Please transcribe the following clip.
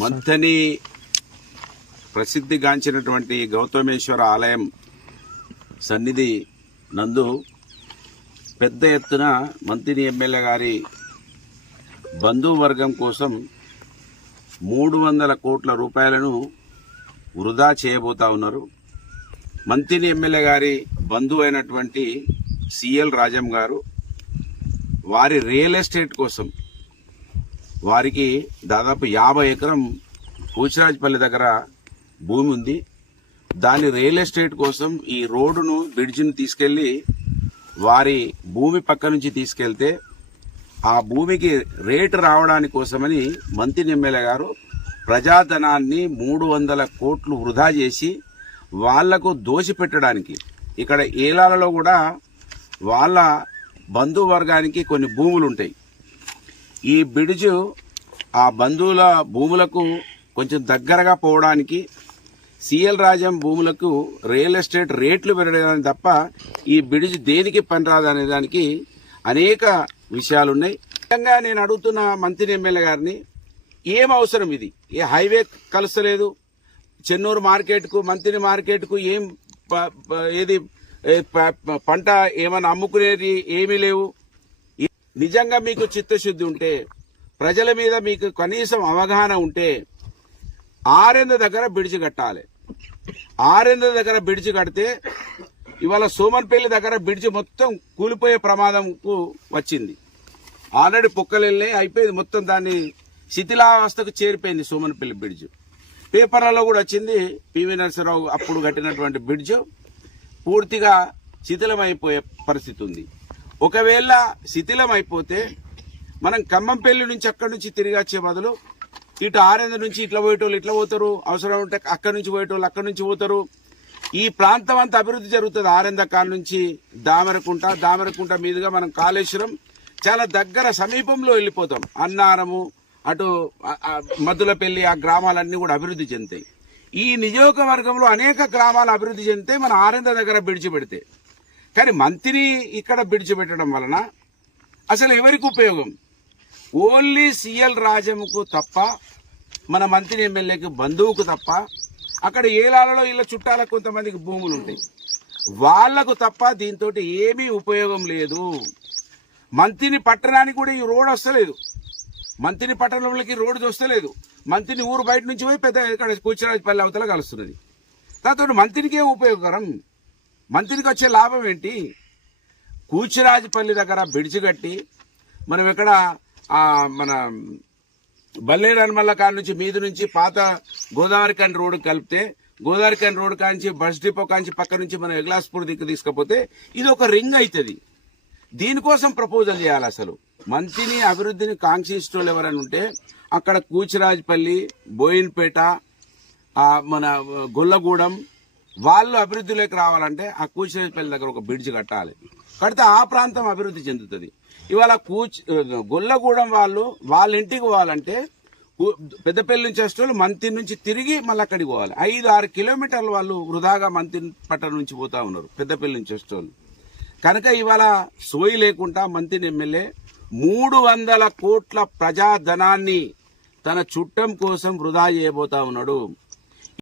మంథని ప్రసిద్ధిగాంచినటువంటి గౌతమేశ్వర ఆలయం సన్నిధి నందు పెద్ద ఎత్తున మంథని ఎమ్మెల్యే గారి బంధువర్గం కోసం 300 కోట్ల రూపాయలను వృధా చేయబోతా ఉన్నారు. మంథని ఎమ్మెల్యే గారి బంధువు అయినటువంటి సిఎల్ రాజం గారు వారి రియల్ ఎస్టేట్ కోసం వారికి దాదాపు 50 ఎకరం కూచిరాజపల్లి దగ్గర భూమి ఉంది. దాని రియల్ ఎస్టేట్ కోసం ఈ రోడ్డును బ్రిడ్జిని తీసుకెళ్లి వారి భూమి పక్క నుంచి తీసుకెళ్తే ఆ భూమికి రేటు రావడానికి కోసమని మంథని ఎమ్మెల్యే గారు ప్రజాధనాన్ని 300 కోట్లు వృధా చేసి వాళ్లకు దోచిపెట్టడానికి ఇక్కడ ఏలాలలో కూడా వాళ్ళ బంధువర్గానికి కొన్ని భూములు ఉంటాయి. ఈ బ్రిడ్జ్ ఆ బంధువుల భూములకు కొంచెం దగ్గరగా పోవడానికి సిఎల్ రాజం భూములకు రియల్ ఎస్టేట్ రేట్లు పెరగడానికి తప్ప ఈ బ్రిడ్జ్ దేనికి పనిరాదనే దానికి అనేక విషయాలున్నాయి. ముఖ్యంగా నేను అడుగుతున్న మంథని ఎమ్మెల్యే గారిని, ఏం అవసరం ఇది? ఏ హైవే కలుస్తలేదు, చెన్నూరు మార్కెట్కు మంథని మార్కెట్కు ఏం ఏది పంట ఏమైనా అమ్ముకునేది ఏమీ లేవు. నిజంగా మీకు చిత్తశుద్ధి ఉంటే, ప్రజల మీద మీకు కనీసం అవగాహన ఉంటే ఆరెంద దగ్గర బ్రిడ్జ్ కట్టాలి. ఆరెంద దగ్గర బ్రిడ్జ్ కడితే ఇవాళ సోమన్పల్లి దగ్గర బ్రిడ్జ్ మొత్తం కూలిపోయే ప్రమాదంకు వచ్చింది. ఆల్రెడీ పొక్కలెళ్ళి అయిపోయింది, మొత్తం దాన్ని శిథిలావస్థకు చేరిపోయింది సోమన్పల్లి బ్రిడ్జ్. పేపర్లలో కూడా వచ్చింది, పివి నరసింహరావు అప్పుడు కట్టినటువంటి బ్రిడ్జ్ పూర్తిగా శిథిలమైపోయే పరిస్థితి ఉంది. ఒకవేళ శిథిలం అయిపోతే మనం ఖమ్మంపల్లి నుంచి అక్కడి నుంచి తిరిగి వచ్చే బదులు ఇటు ఆరేంద్ర నుంచి ఇట్లా పోయేటోళ్ళు ఇట్లా పోతారు, అవసరం ఉంటే అక్కడి నుంచి పోయేటోళ్ళు అక్కడి నుంచి పోతారు. ఈ ప్రాంతం అంతా అభివృద్ధి జరుగుతుంది. ఆరేంద్ర కాల నుంచి దామరకుంట మీదుగా మనం కాళేశ్వరం చాలా దగ్గర సమీపంలో వెళ్ళిపోతాం. అన్నారము అటు మద్దులపల్లి ఆ గ్రామాలన్నీ కూడా అభివృద్ధి చెందుతాయి. ఈ నియోజకవర్గంలో అనేక గ్రామాలు అభివృద్ధి చెందితే మన ఆరేంద్ర దగ్గర బ్రిడ్జ్ పెడితే, కానీ మంత్రి ఇక్కడ బ్రిడ్జ్ పెట్టడం వలన అసలు ఎవరికి ఉపయోగం? ఓన్లీ సిఎల్ రాజంకు తప్ప, మన మంత్రి ఎమ్మెల్యేకి బంధువుకు తప్ప, అక్కడ ఏలాలలో ఇళ్ళ చుట్టాల కొంతమందికి భూములు ఉంటాయి, వాళ్లకు తప్ప దీంతో ఏమీ ఉపయోగం లేదు. మంత్రిని పట్టణానికి కూడా ఈ రోడ్ వస్తలేదు, మంత్రిని పట్టణంలోకి రోడ్డు వస్తలేదు. మంత్రిని ఊరు బయట నుంచి పోయి పెద్ద ఇక్కడ కూచిరాజపల్లి అవతల కలుస్తున్నది. దాంతో మంత్రికి ఏం ఉపయోగకరం? మంత్రికి వచ్చే లాభం ఏంటి? కూచిరాజపల్లి దగ్గర బ్రిడ్జ్ కట్టి మనం ఎక్కడ మన బల్లేరు హనుమల్ల కాడ నుంచి మీద నుంచి పాత గోదావరి కాని రోడ్డు కలిపితే, గోదావరి కాని రోడ్డు కాంచి బస్ డిపో కాంచి పక్క నుంచి మనం ఎగ్లాస్పూర్ దిక్కు తీసుకపోతే ఇది ఒక రింగ్ అవుతుంది. దీనికోసం ప్రపోజల్ చేయాలి. అసలు మంత్రిని అభివృద్ధిని కాంక్షించడం ఎవరైనా ఉంటే అక్కడ కూచిరాజపల్లి, బోయిన్పేట, మన గొల్లగూడెం వాళ్ళు అభివృద్ధిలోకి రావాలంటే ఆ కూచిరాజపల్లి దగ్గర ఒక బ్రిడ్జ్ కట్టాలి. కడితే ఆ ప్రాంతం అభివృద్ధి చెందుతుంది. ఇవాళ గొల్లగూడెం వాళ్ళ ఇంటికి పోవాలంటే పెద్దపల్లి నుంచి వచ్చేటోళ్ళు మంత్రి నుంచి తిరిగి మళ్ళీ అక్కడికి పోవాలి. 5-6 కిలోమీటర్లు వాళ్ళు వృధాగా మంత్రి పట్టణ నుంచి పోతా ఉన్నారు పెద్దపల్లి నుంచి వచ్చేటోళ్ళు. కనుక ఇవాళ సోయి లేకుండా మంత్రి ఎమ్మెల్యే 300 కోట్ల ప్రజాధనాన్ని తన చుట్టం కోసం వృధా చేయబోతా ఉన్నాడు.